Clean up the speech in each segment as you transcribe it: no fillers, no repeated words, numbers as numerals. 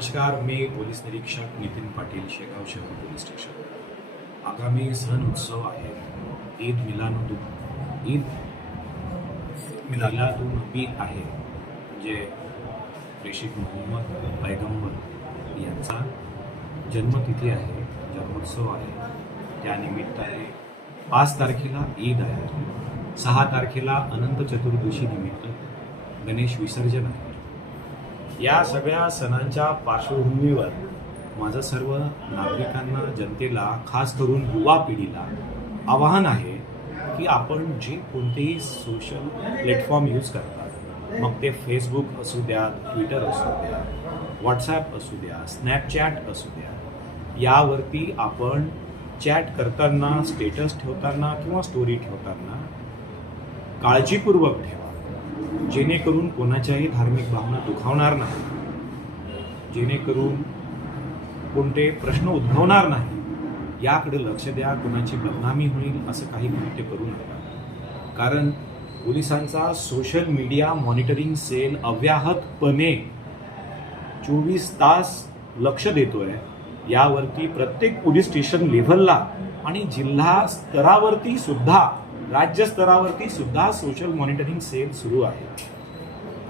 नमस्कार, मी पोलीस निरीक्षक नितीन पाटील, शेगाव शहर पोलीस स्टेशन. आगामी सण उत्सव आहे. ईद मिलादुन्नबी आहे, म्हणजे प्रेषित मोहम्मद पैगंबर यांचा जन्मतिथी आहे, जन्मोत्सव आहे. त्यानिमित्ताने 5 तारखेला ईद आहे, 6 तारखेला अनंत चतुर्दशी निमित्त गणेश विसर्जन आहे. या सगळ्या सणांच्या पार्श्वभूमीवर माझं सर्व नागरिकांना, जनतेला, खास करून युवा पिढीला आवाहन आहे की आपण जे कोणतेही सोशल प्लॅटफॉर्म यूज करतात, मग ते फेसबुक असू द्या, ट्विटर असू द्या, व्हॉट्सॲप असू द्या, स्नॅपचॅट असू द्या, यावरती आपण चॅट करताना, स्टेटस ठेवताना किंवा स्टोरी ठेवताना काळजीपूर्वक ठेवा, जेणेकरून कोणाच्याही धार्मिक भावना दुखावणार नाही, जेणेकरून कोणते प्रश्न उद्भवणार नाही, याकडे लक्ष द्या. कोणाची बदनामी होईल असं काही कृत्य करू नका. कारण पोलिसांचा सोशल मीडिया मॉनिटरिंग सेल अव्याहतपणे 24 तास लक्ष देतोय. यावरती प्रत्येक पोलीस स्टेशन लेव्हलला आणि जिल्हा स्तरावरती सुद्धा, राज्य स्तरावरती सुद्धा सोशल मॉनिटरिंग सेल सुरू आहे.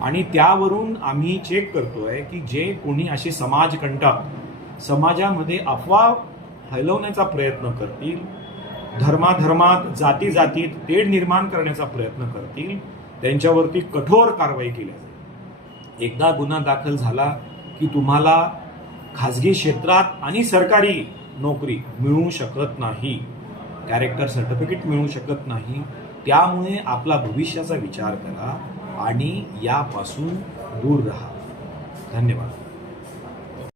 आणि त्यावरून आम्ही चेक करतोय की जे कोणी असे समाजकंटक, समाजामध्ये अफवा फैलवण्याचा प्रयत्न करतील, धर्मात, जातीत तेढ निर्माण करण्याचा प्रयत्न करतील, त्यांच्यावरती कठोर कारवाई केली जाईल. एकदा गुन्हा दाखल झाला की तुम्हाला खाजगी क्षेत्रात आणि सरकारी नोकरी मिळू शकत नाही, कॅरेक्टर सर्टिफिकेट मिळू शकत नाही. त्यामुळे आपला भविष्याचा विचार करा आणि यापासून दूर राहा. धन्यवाद.